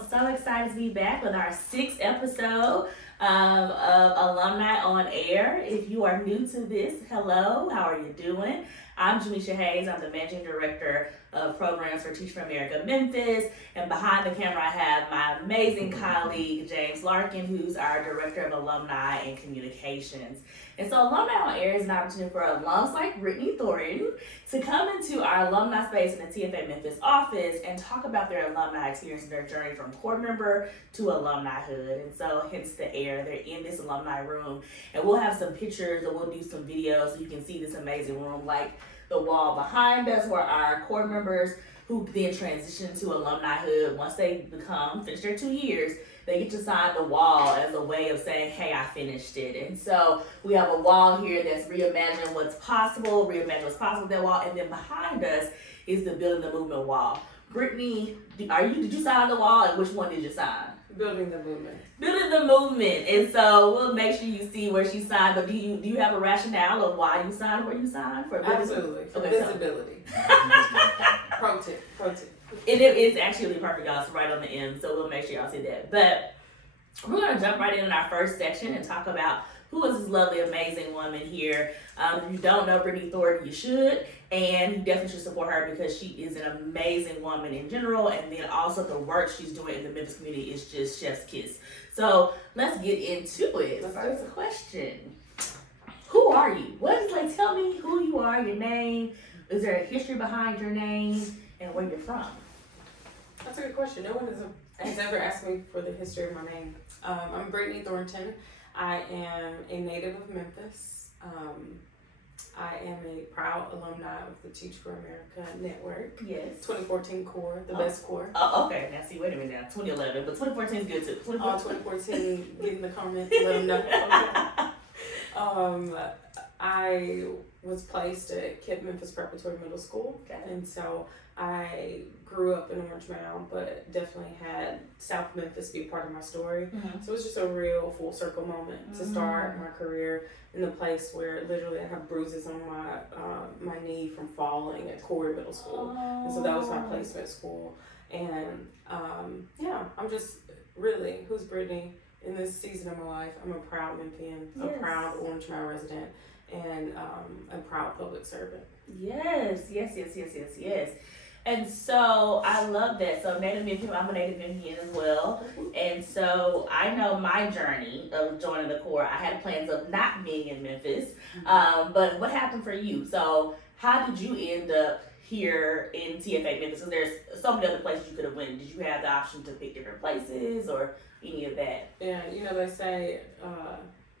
I'm so excited to be back with our sixth episode of Alumni on Air. If you are new to this, hello, how are you doing? I'm Jamisha Hayes. I'm the Managing Director of Programs for Teach for America Memphis. And behind the camera, I have my amazing colleague, James Larkin, who's our Director of Alumni and Communications. And so Alumni on Air is an opportunity for alums like Britney Thornton to come into our alumni space in the TFA Memphis office and talk about their alumni experience and their journey from core member to alumnihood. And so hence the air, they're in this alumni room. And we'll have some pictures and we'll do some videos so you can see this amazing room, like the wall behind us where our core members who then transition to alumnihood, once they finish their 2 years, they get to sign the wall as a way of saying, hey, I finished it. And so we have a wall here that's reimagining what's possible with that wall. And then behind us is the Building the Movement wall. Brittany, did you sign the wall, and which one did you sign? Building the movement. Building the movement. And so we'll make sure you see where she signed, but do you have a rationale of why you signed where you signed? Absolutely. For visibility. Pro tip. It's actually really perfect, guys, right on the end, so we'll make sure y'all see that. But we're going to jump right in our first section and talk about who is this lovely, amazing woman here. If you don't know Britney Thornton, you should, and you definitely should support her because she is an amazing woman in general, and then also the work she's doing in the Memphis community is just chef's kiss. So let's get into it. First question. Who are you? Tell me who you are, your name. Is there a history behind your name and where you're from? That's a good question. No one has ever asked me for the history of my name. I'm Britney Thornton. I am a native of Memphis. I am a proud alumni of the Teach for America Network. Yes. 2014 core, the best core. Oh, okay. Now see, wait a minute now. 2011, but 2014 is good too. 2014, getting the comments, let them know. Okay. I was placed at Kip Memphis Preparatory Middle School, and so I grew up in Orange Mound, but definitely had South Memphis be a part of my story. Mm-hmm. So it was just a real full circle moment to start my career in the place where literally I have bruises on my knee from falling at Corey Middle School. Oh. And so that was my placement school. And I'm just really, who's Britney? In this season of my life, I'm a proud Memphian, a proud Orange Mound resident, and a proud public servant. Yes. And so I love that. So Native Memphian, I'm a Native Memphian as well. And so I know my journey of joining the Corps. I had plans of not being in Memphis, but what happened for you? So how did you end up here in TFA Memphis? So there's so many other places you could have went. Did you have the option to pick different places or any of that? Yeah, they say,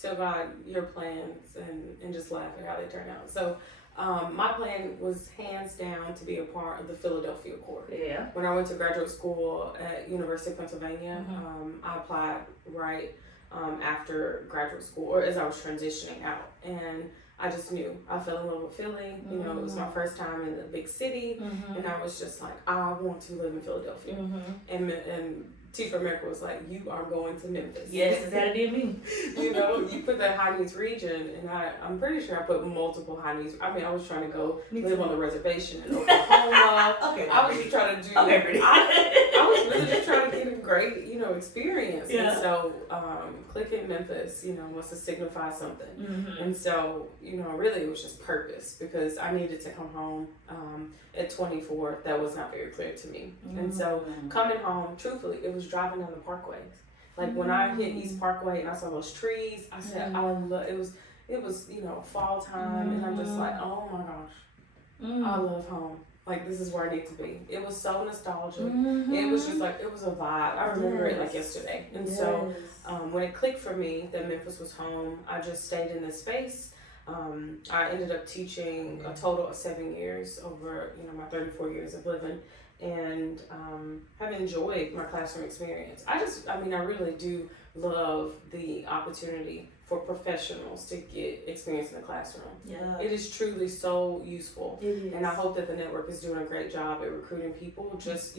tell God your plans and just laugh at how they turn out. So my plan was hands down to be a part of the Philadelphia Corps. Yeah. When I went to graduate school at University of Pennsylvania, I applied right after graduate school, or as I was transitioning out. And I just knew. I fell in love with Philly. It was my first time in the big city. And I was just like, I want to live in Philadelphia. And Teach for America was like, you are going to Memphis. Yes, is that it did me? You put that high needs region, and I'm pretty sure I put multiple high needs. I mean, I was trying to go live on the reservation in Oklahoma. I was just trying to do. I was really just trying to get a great, experience. Yeah. And so, clicking Memphis, was to signify something. And so, really it was just purpose because I needed to come home. At 24, that was not very clear to me. And so coming home, truthfully, it was driving down the parkways. Like when I hit East Parkway and I saw those trees, I said, it was fall time, and I'm just like, oh my gosh, I love home. Like, this is where I need to be. It was so nostalgic. It was just like, it was a vibe. I remember it like yesterday. And so when it clicked for me that Memphis was home, I just stayed in this space. I ended up teaching a total of 7 years over, my 34 years of living, and have enjoyed my classroom experience. I really do love the opportunity for professionals to get experience in the classroom. Yeah. It is truly so useful. It is. And I hope that the network is doing a great job at recruiting people. Just,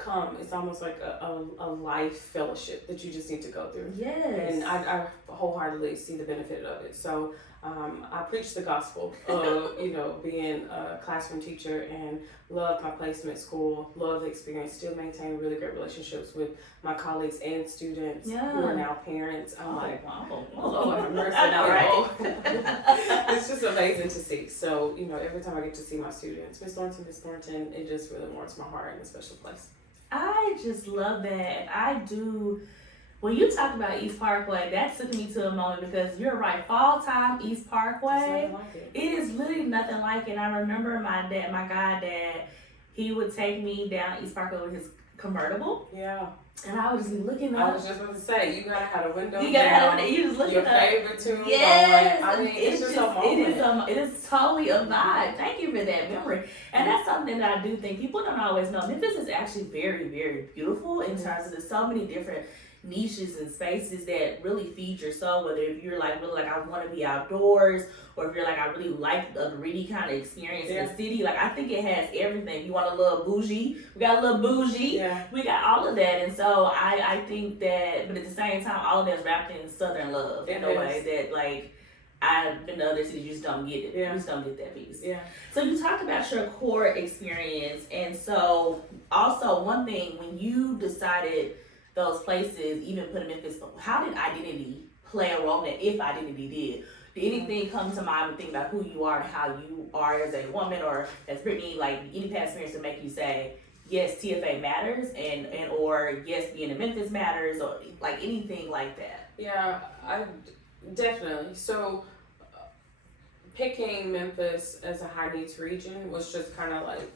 come. It's almost like a life fellowship that you just need to go through. Yes. And I wholeheartedly see the benefit of it. So I preach the gospel of, being a classroom teacher, and love my placement school, love the experience, still maintain really great relationships with my colleagues and students who are now parents. I'm like, wow, Lord have mercy. I know, right? It's just amazing to see. So, every time I get to see my students, Miss Thornton, it just really warms my heart in a special place. I just love that. When you talked about East Parkway, that took me to a moment, because you're right. Fall time, East Parkway, it is literally nothing like it. I remember my goddad, he would take me down East Parkway with his convertible. Yeah. And I would just be looking up. I was just about to say, you gotta have a window. You gotta have a window. You just looking your up. Your favorite tune. Yes. I mean, it's just a moment. It is totally a vibe. Thank you for that memory. And that's something that I do think people don't always know. Memphis is actually very, very beautiful in terms of there's so many different niches and spaces that really feed your soul, whether if you're like really like I want to be outdoors, or if you're like I really like a gritty kind of experience in the city. Like I think it has everything. You want a little bougie, we got a little bougie, we got all of that. And so I think that, but at the same time, all of that's wrapped in Southern love in a way that, like, I've been to other cities, you just don't get it. You just don't get that piece. So you talked about your core experience, and so also one thing, when you decided those places, even put them in Memphis, how did identity play a role in it, if identity did? Did anything come to mind when thinking about who you are and how you are as a woman, or as Britney, like any past experience to make you say, yes, TFA matters, and or yes, being in Memphis matters, or like anything like that? Yeah, I definitely. So picking Memphis as a high needs region was just kind of like,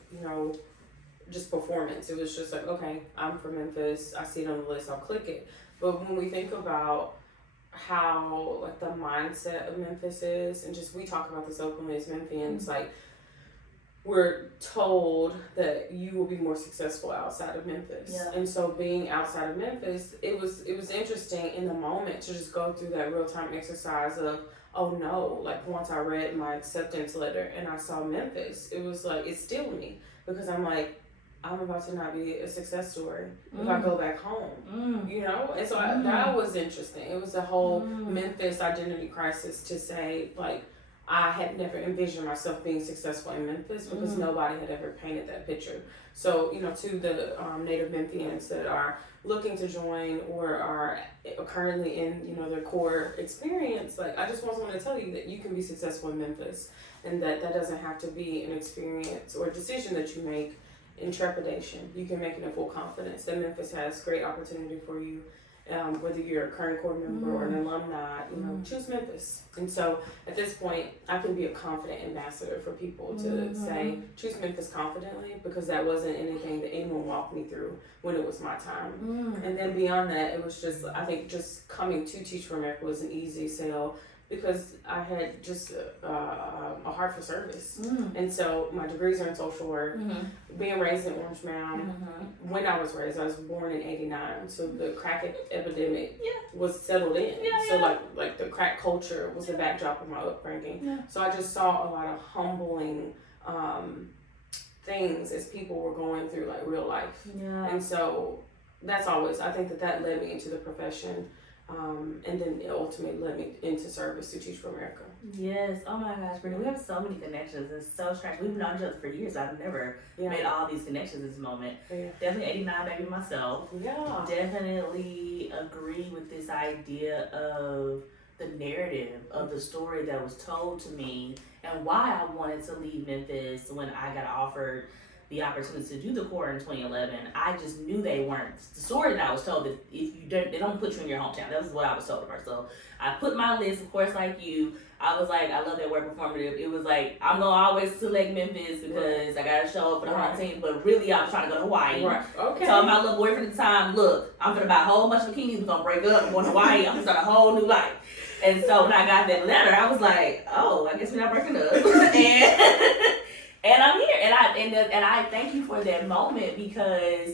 just performance. It was just like, okay, I'm from Memphis, I see it on the list, I'll click it. But when we think about how like the mindset of Memphis is, and just we talk about this openly as Memphians, like we're told that you will be more successful outside of Memphis. And so being outside of Memphis, it was interesting in the moment to just go through that real time exercise of, oh no, like once I read my acceptance letter and I saw Memphis, it was like, it stilled me, because I'm like, I'm about to not be a success story if I go back home, And so that was interesting. It was a whole Memphis identity crisis to say, like, I had never envisioned myself being successful in Memphis, because nobody had ever painted that picture. So, to the native Memphians that are looking to join or are currently in, their core experience, like, I just want someone to tell you that you can be successful in Memphis, and that doesn't have to be an experience or a decision that you make in trepidation. You can make it in full confidence that Memphis has great opportunity for you, whether you're a current core member or an alumni, choose Memphis. And so at this point, I can be a confident ambassador for people to say, choose Memphis confidently, because that wasn't anything that anyone walked me through when it was my time. And then beyond that, it was just, I think just coming to Teach for America was an easy sell, because I had just a heart for service. And so my degrees are in social work. Being raised in Orange Mound, when I was born in '89, so the crack epidemic was settled in. So like the crack culture was the backdrop of my upbringing. So I just saw a lot of humbling things as people were going through like real life. And so that's always, I think that led me into the profession. And then it ultimately led me into service to Teach for America. Yes. Oh my gosh, Brittany, we have so many connections. It's so strange. We've known each other for years. I've never made all these connections at this moment. Definitely '89 baby myself. Definitely agree with this idea of the narrative of the story that was told to me, and why I wanted to leave Memphis when I got offered the opportunity to do the Corps in 2011. I just knew they weren't. The story that I was told, that if you don't, they don't put you in your hometown. That was what I was told first. So I put my list, of course, like you. I was like, I love that word performative. It was like, I'm gonna always select Memphis because I gotta show up for the home team. But really, I was trying to go to Hawaii. Okay. Told my little boyfriend at the time, look, I'm gonna buy a whole bunch of bikinis. We're gonna break up. I'm going to Hawaii. I'm gonna start a whole new life. And so when I got that letter, I was like, oh, I guess we're not breaking up. And I'm here, and I thank you for that moment, because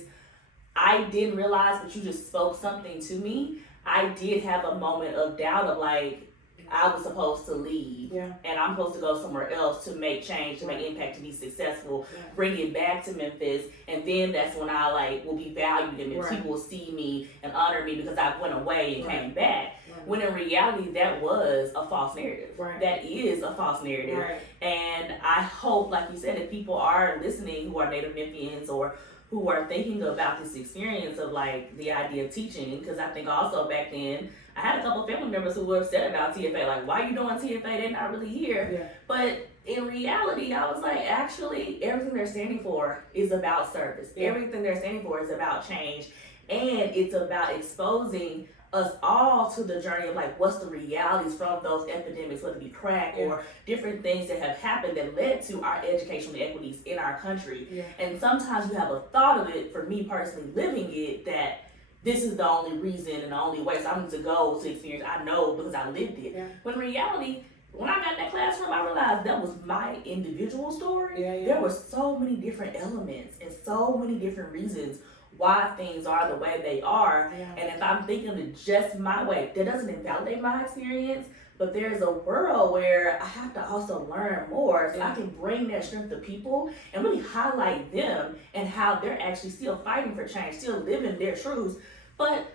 I didn't realize, but you just spoke something to me. I did have a moment of doubt of like, I was supposed to leave, and I'm supposed to go somewhere else to make change, to make impact, to be successful, bring it back to Memphis, and then that's when I like will be valued, and people will see me and honor me because I went away and came back. when in reality that was a false narrative. That is a false narrative. And I hope, like you said, if people are listening who are Native Memphians or who are thinking about this experience of like the idea of teaching, because I think also back then I had a couple family members who were upset about TFA, like, why are you doing TFA? They're not really here. But in reality, I was like, actually, everything they're standing for is about service. Everything they're standing for is about change. And it's about exposing us all to the journey of like, what's the realities from those epidemics, whether it be crack or different things that have happened that led to our educational inequities in our country. And sometimes you have a thought of it, for me personally living it, that this is the only reason and the only way, so I need to go to experience, I know because I lived it. But in reality, when I got in that classroom, I realized that was my individual story. There were so many different elements and so many different reasons why things are the way they are. And if I'm thinking of it just my way, that doesn't invalidate my experience, but there's a world where I have to also learn more so I can bring that strength to people and really highlight them and how they're actually still fighting for change, still living their truths. But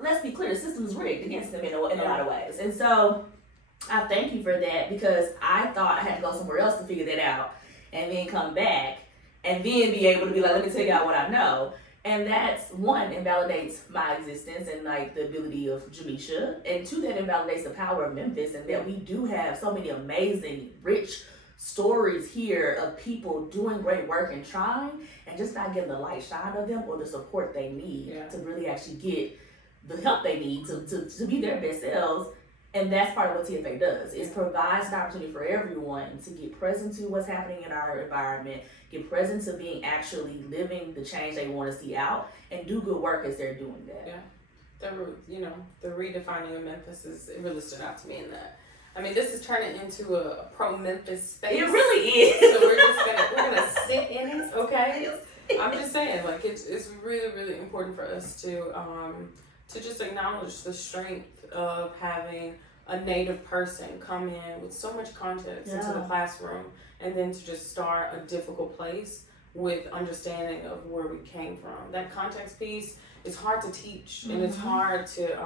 let's be clear, the system is rigged against them in a lot of ways. And so I thank you for that, because I thought I had to go somewhere else to figure that out and then come back and then be able to be like, let me tell y'all what I know. And that's, one, invalidates my existence and like the ability of Jamisha, and two, that invalidates the power of Memphis, and that we do have so many amazing, rich stories here of people doing great work and trying, and just not getting the light shine of them or the support they need to really actually get the help they need to be their best selves. And that's part of what TFA does. It provides an opportunity for everyone to get present to what's happening in our environment, get present to being actually living the change they want to see out, and do good work as they're doing that. The redefining of Memphis it really stood out to me in that. I mean, this is turning into a pro-Memphis space. It really is. So we're gonna sit in it, okay? I'm just saying, like, it's really, really important for us to just acknowledge the strength of having a Native person come in with so much context into the classroom, and then to just start a difficult place with understanding of where we came from. That context piece is hard to teach, and it's hard to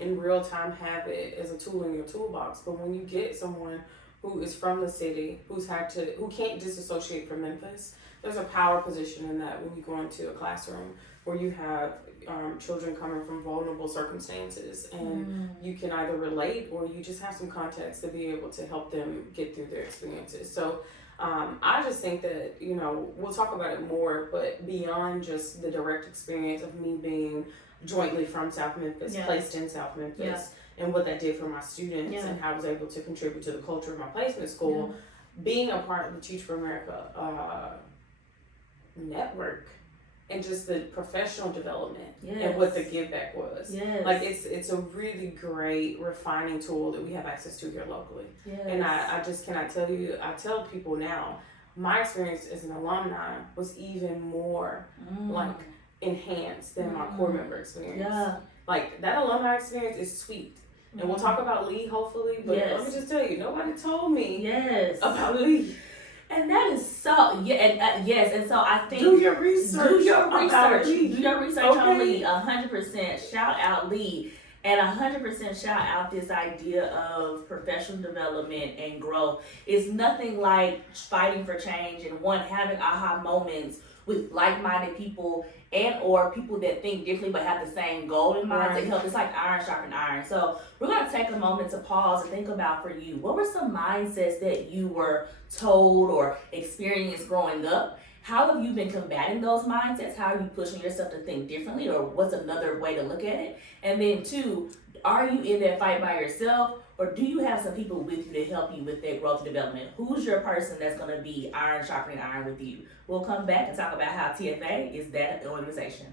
in real time have it as a tool in your toolbox. But when you get someone who is from the city, who can't disassociate from Memphis, there's a power position in that when you go into a classroom where you have children coming from vulnerable circumstances, and you can either relate or you just have some context to be able to help them get through their experiences. So I just think that, we'll talk about it more, but beyond just the direct experience of me being jointly from South Memphis, placed in South Memphis, and what that did for my students and how I was able to contribute to the culture of my placement school, being a part of the Teach for America network, and just the professional development and what the give back was. Like it's a really great refining tool that we have access to here locally. And I just cannot tell you, I tell people now, my experience as an alumni was even more like enhanced than my core member experience. Like that alumni experience is sweet. And we'll talk about Lee hopefully, but let me just tell you, nobody told me about Lee. And that is so, and so I think do your research. Do your research on Lee. 100% shout out Lee, and 100% shout out this idea of professional development and growth. It's nothing like fighting for change and having aha moments with like-minded people and or people that think differently but have the same goal in mind to help. It's like iron sharpen iron. So we're going to take a moment to pause and think about, for you, what were some mindsets that you were told or experienced growing up? How have you been combating those mindsets? How are you pushing yourself to think differently, or what's another way to look at it? And then two, are you in that fight by yourself, or do you have some people with you to help you with that growth and development? Who's your person that's going to be iron sharpening iron with you? We'll come back and talk about how TFA is that organization.